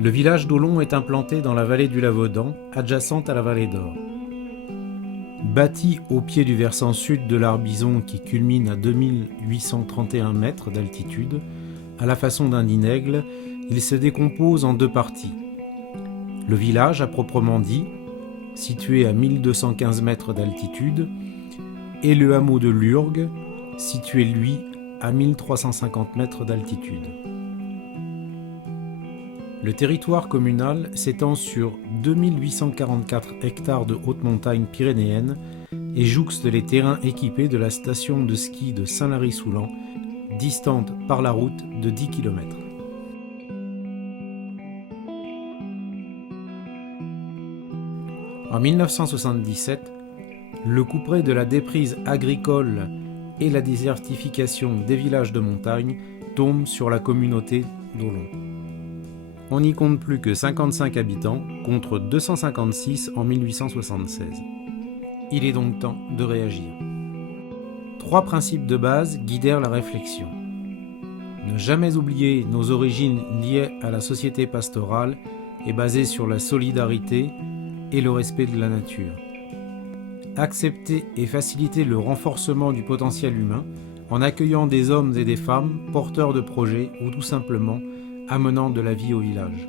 Le village d'Aulon est implanté dans la vallée du Lavaudan, adjacente à la vallée d'Or. Bâti au pied du versant sud de l'Arbizon qui culmine à 2831 mètres d'altitude, à la façon d'un dynaigle, il se décompose en deux parties. Le village, à proprement dit, situé à 1215 mètres d'altitude, et le hameau de Lurgues, situé lui à 1350 mètres d'altitude. Le territoire communal s'étend sur 2844 hectares de haute montagne pyrénéenne et jouxte les terrains équipés de la station de ski de Saint-Lary-Soulan, distante par la route de 10 km. En 1977, le couperet de la déprise agricole et la désertification des villages de montagne tombe sur la communauté d'Aulon. On n'y compte plus que 55 habitants contre 256 en 1876. Il est donc temps de réagir. 3 principes de base guidèrent la réflexion. Ne jamais oublier nos origines liées à la société pastorale et basée sur la solidarité et le respect de la nature. Accepter et faciliter le renforcement du potentiel humain en accueillant des hommes et des femmes porteurs de projets ou tout simplement amenant de la vie au village.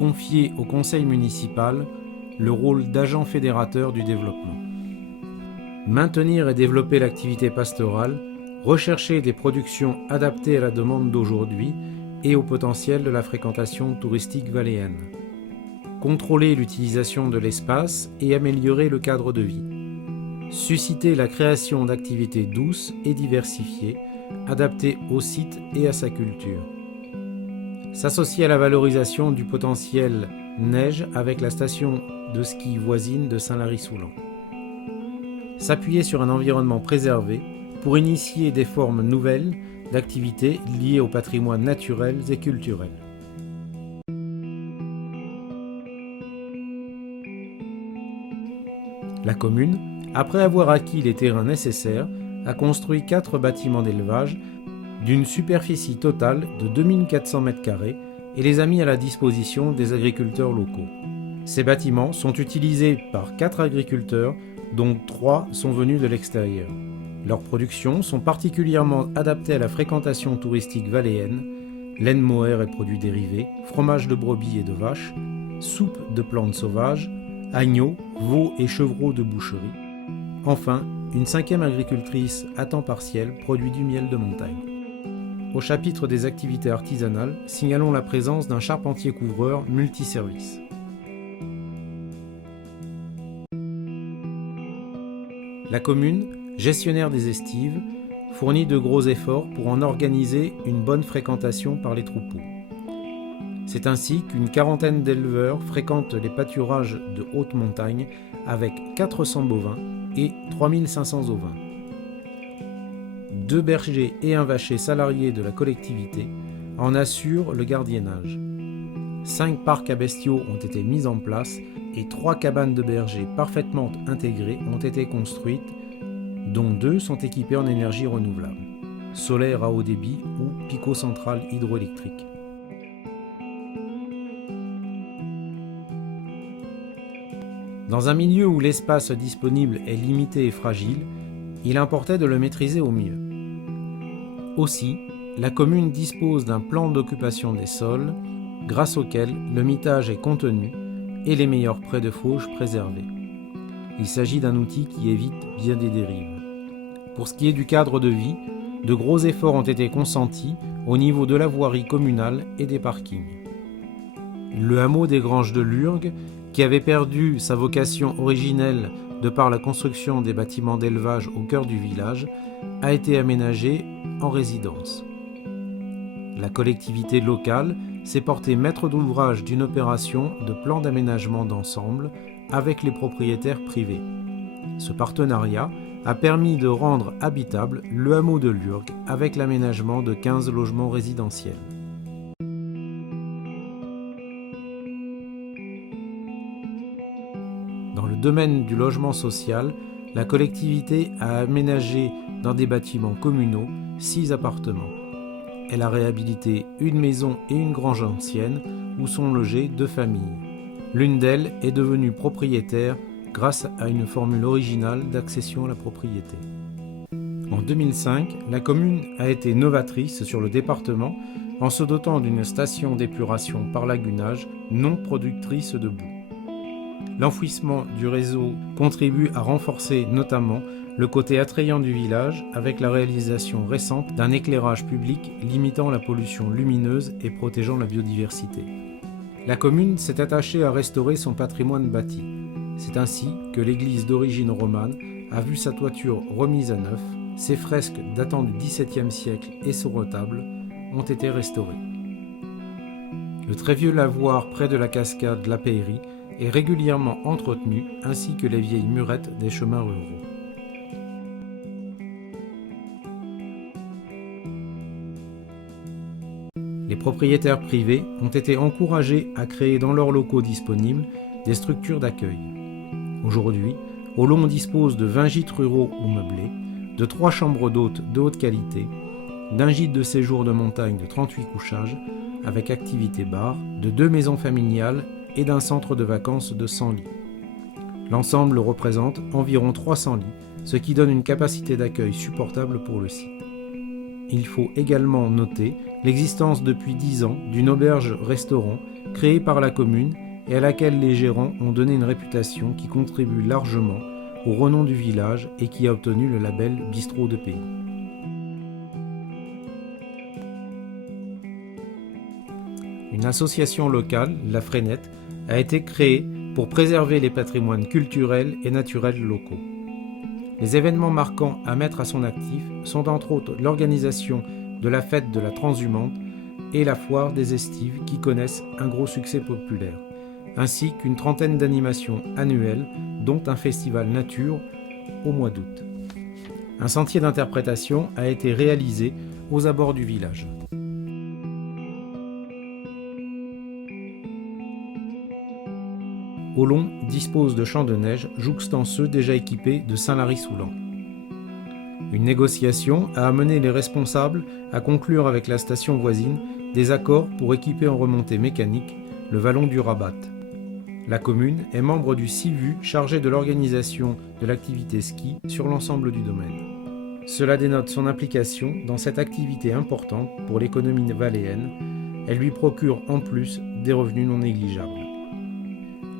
Confier au conseil municipal le rôle d'agent fédérateur du développement. Maintenir et développer l'activité pastorale, rechercher des productions adaptées à la demande d'aujourd'hui et au potentiel de la fréquentation touristique valléenne. Contrôler l'utilisation de l'espace et améliorer le cadre de vie. Susciter la création d'activités douces et diversifiées, adaptées au site et à sa culture. S'associer à la valorisation du potentiel neige avec la station de ski voisine de Saint-Lary-Soulan. S'appuyer sur un environnement préservé pour initier des formes nouvelles d'activités liées au patrimoine naturel et culturel. La commune, après avoir acquis les terrains nécessaires, a construit 4 bâtiments d'élevage d'une superficie totale de 2400 m² et les a mis à la disposition des agriculteurs locaux. Ces bâtiments sont utilisés par 4 agriculteurs, dont 3 sont venus de l'extérieur. Leurs productions sont particulièrement adaptées à la fréquentation touristique valléenne, laine mohair et produits dérivés, fromage de brebis et de vache, soupe de plantes sauvages, agneaux, veaux et chevreaux de boucherie. Enfin, une 5e agricultrice à temps partiel produit du miel de montagne. Au chapitre des activités artisanales, signalons la présence d'un charpentier couvreur multiservice. La commune, gestionnaire des estives, fournit de gros efforts pour en organiser une bonne fréquentation par les troupeaux. C'est ainsi qu'une quarantaine d'éleveurs fréquentent les pâturages de haute montagne avec 400 bovins et 3500 ovins. 2 bergers et un vacher salariés de la collectivité en assurent le gardiennage. 5 parcs à bestiaux ont été mis en place et 3 cabanes de bergers parfaitement intégrées ont été construites, dont 2 sont équipées en énergie renouvelable, solaire à haut débit ou pico-centrale hydroélectrique. Dans un milieu où l'espace disponible est limité et fragile, il importait de le maîtriser au mieux. Aussi, la commune dispose d'un plan d'occupation des sols, grâce auquel le mitage est contenu et les meilleurs prés de fauche préservés. Il s'agit d'un outil qui évite bien des dérives. Pour ce qui est du cadre de vie, de gros efforts ont été consentis au niveau de la voirie communale et des parkings. Le hameau des Granges de Lurgues, qui avait perdu sa vocation originelle de par la construction des bâtiments d'élevage au cœur du village, a été aménagé en résidence. La collectivité locale s'est portée maître d'ouvrage d'une opération de plan d'aménagement d'ensemble avec les propriétaires privés. Ce partenariat a permis de rendre habitable le hameau de Lurgues avec l'aménagement de 15 logements résidentiels. Dans le domaine du logement social, la collectivité a aménagé dans des bâtiments communaux 6 appartements. elle a réhabilité une maison et une grange ancienne où sont logées 2 familles. L'une d'elles est devenue propriétaire grâce à une formule originale d'accession à la propriété. En 2005, la commune a été novatrice sur le département en se dotant d'une station d'épuration par lagunage non productrice de boue. L'enfouissement du réseau contribue à renforcer notamment le côté attrayant du village avec la réalisation récente d'un éclairage public limitant la pollution lumineuse et protégeant la biodiversité. La commune s'est attachée à restaurer son patrimoine bâti. C'est ainsi que l'église d'origine romane a vu sa toiture remise à neuf, ses fresques datant du XVIIe siècle et son retable ont été restaurés. Le très vieux lavoir près de la cascade La Pairie est régulièrement entretenu, ainsi que les vieilles murettes des chemins ruraux. Les propriétaires privés ont été encouragés à créer dans leurs locaux disponibles des structures d'accueil. Aujourd'hui, Aulon dispose de 20 gîtes ruraux ou meublés, de 3 chambres d'hôtes de haute qualité, d'un gîte de séjour de montagne de 38 couchages, avec activité bar, de 2 maisons familiales et d'un centre de vacances de 100 lits. L'ensemble représente environ 300 lits, ce qui donne une capacité d'accueil supportable pour le site. Il faut également noter l'existence depuis 10 ans d'une auberge-restaurant créée par la commune et à laquelle les gérants ont donné une réputation qui contribue largement au renom du village et qui a obtenu le label Bistrot de Pays. Une association locale, la Frénette, a été créée pour préserver les patrimoines culturels et naturels locaux. Les événements marquants à mettre à son actif sont entre autres l'organisation de la fête de la transhumante et la foire des estives qui connaissent un gros succès populaire, ainsi qu'une trentaine d'animations annuelles, dont un festival nature au mois d'août. Un sentier d'interprétation a été réalisé aux abords du village. Aulon dispose de champs de neige jouxtant ceux déjà équipés de Saint-Lary-Soulan. Une négociation a amené les responsables à conclure avec la station voisine des accords pour équiper en remontée mécanique le vallon du Rabat. La commune est membre du CIVU chargé de l'organisation de l'activité ski sur l'ensemble du domaine. Cela dénote son implication dans cette activité importante pour l'économie valléenne. Elle lui procure en plus des revenus non négligeables.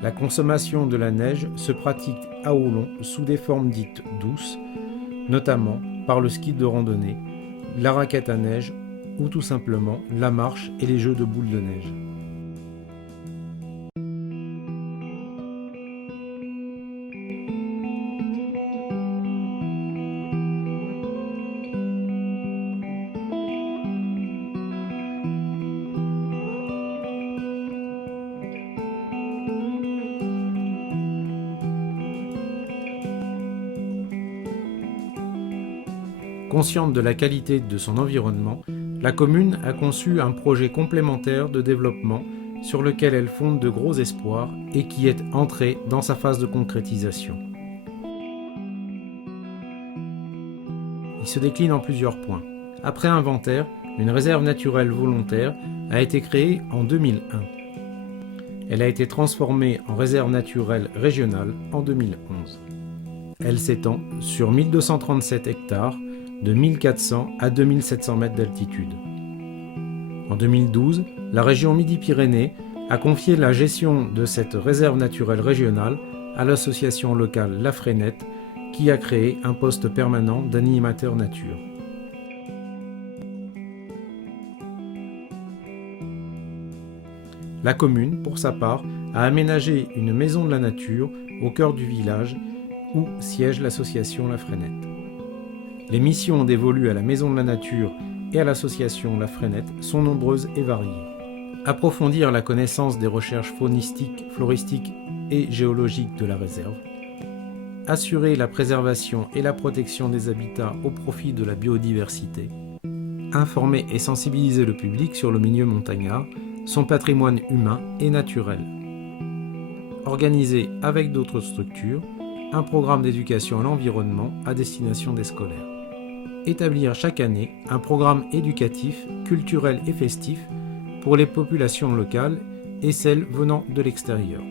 La consommation de la neige se pratique à Aulon sous des formes dites douces, notamment par le ski de randonnée, la raquette à neige ou tout simplement la marche et les jeux de boules de neige. Consciente de la qualité de son environnement, la commune a conçu un projet complémentaire de développement sur lequel elle fonde de gros espoirs et qui est entré dans sa phase de concrétisation. Il se décline en plusieurs points. Après inventaire, une réserve naturelle volontaire a été créée en 2001. Elle a été transformée en réserve naturelle régionale en 2011. Elle s'étend sur 1237 hectares, de 1400 à 2700 mètres d'altitude. En 2012, la région Midi-Pyrénées a confié la gestion de cette réserve naturelle régionale à l'association locale La Frénette, qui a créé un poste permanent d'animateur nature. La commune, pour sa part, a aménagé une maison de la nature au cœur du village où siège l'association La Frénette. Les missions dévolues à la Maison de la Nature et à l'association La Frénette sont nombreuses et variées. Approfondir la connaissance des recherches faunistiques, floristiques et géologiques de la réserve. Assurer la préservation et la protection des habitats au profit de la biodiversité. Informer et sensibiliser le public sur le milieu montagnard, son patrimoine humain et naturel. Organiser avec d'autres structures un programme d'éducation à l'environnement à destination des scolaires. établir chaque année un programme éducatif, culturel et festif pour les populations locales et celles venant de l'extérieur,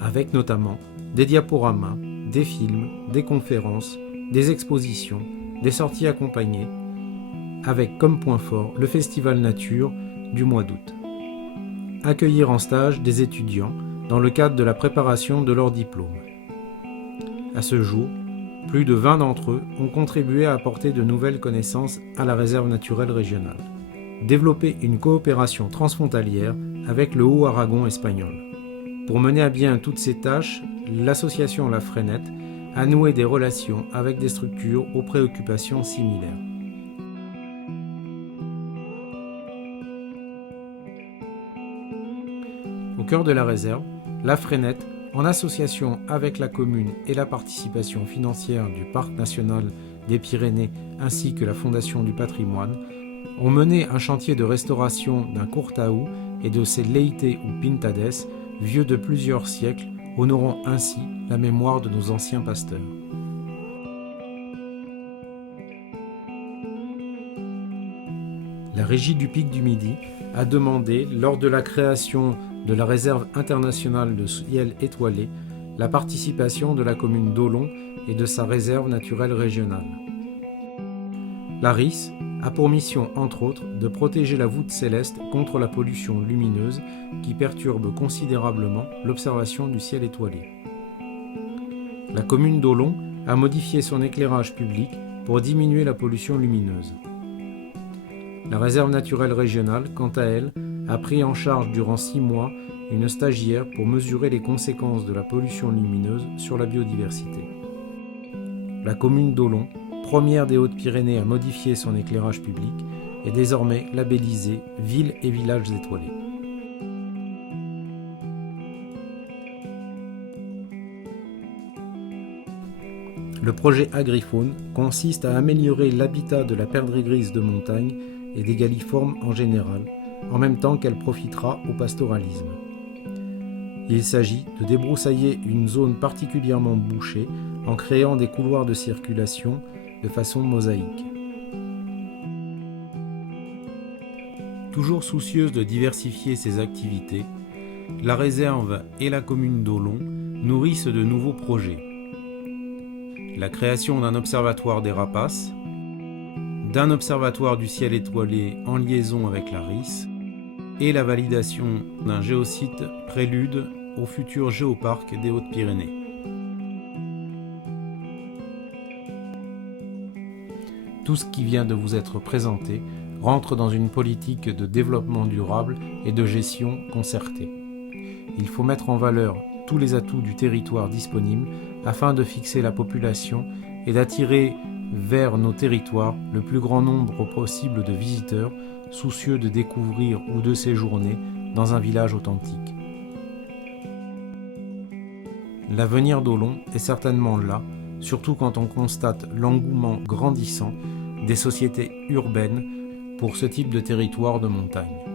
avec notamment des diaporamas, des films, des conférences, des expositions, des sorties accompagnées, avec comme point fort le Festival Nature du mois d'août. Accueillir en stage des étudiants dans le cadre de la préparation de leur diplôme. À ce jour, plus de 20 d'entre eux ont contribué à apporter de nouvelles connaissances à la réserve naturelle régionale. Développer une coopération transfrontalière avec le Haut-Aragon espagnol. Pour mener à bien toutes ces tâches, l'association La Frenette a noué des relations avec des structures aux préoccupations similaires. Au cœur de la réserve, La Frenette, en association avec la commune et la participation financière du Parc national des Pyrénées ainsi que la Fondation du patrimoine, ont mené un chantier de restauration d'un courtaou et de ses leite ou pintades, vieux de plusieurs siècles, honorant ainsi la mémoire de nos anciens pasteurs. La Régie du Pic du Midi a demandé, lors de la création de la réserve internationale de ciel étoilé, la participation de la commune d'Olon et de sa réserve naturelle régionale. La RIS a pour mission, entre autres, de protéger la voûte céleste contre la pollution lumineuse qui perturbe considérablement l'observation du ciel étoilé. La commune d'Olon a modifié son éclairage public pour diminuer la pollution lumineuse. La réserve naturelle régionale, quant à elle, a pris en charge durant 6 mois une stagiaire pour mesurer les conséquences de la pollution lumineuse sur la biodiversité. La commune d'Olon, première des Hautes-Pyrénées à modifier son éclairage public, est désormais labellisée Ville et Villages étoilés. Le projet Agrifaune consiste à améliorer l'habitat de la perdrix grise de montagne et des galliformes en général, en même temps qu'elle profitera au pastoralisme. Il s'agit de débroussailler une zone particulièrement bouchée en créant des couloirs de circulation de façon mosaïque. Toujours soucieuse de diversifier ses activités, la réserve et la commune d'Olon nourrissent de nouveaux projets. La création d'un observatoire des rapaces, d'un observatoire du ciel étoilé en liaison avec la RIS et la validation d'un géosite prélude au futur géoparc des Hautes-Pyrénées. Tout ce qui vient de vous être présenté rentre dans une politique de développement durable et de gestion concertée. Il faut mettre en valeur tous les atouts du territoire disponible afin de fixer la population et d'attirer vers nos territoires le plus grand nombre possible de visiteurs soucieux de découvrir ou de séjourner dans un village authentique. L'avenir d'Olon est certainement là, surtout quand on constate l'engouement grandissant des sociétés urbaines pour ce type de territoire de montagne.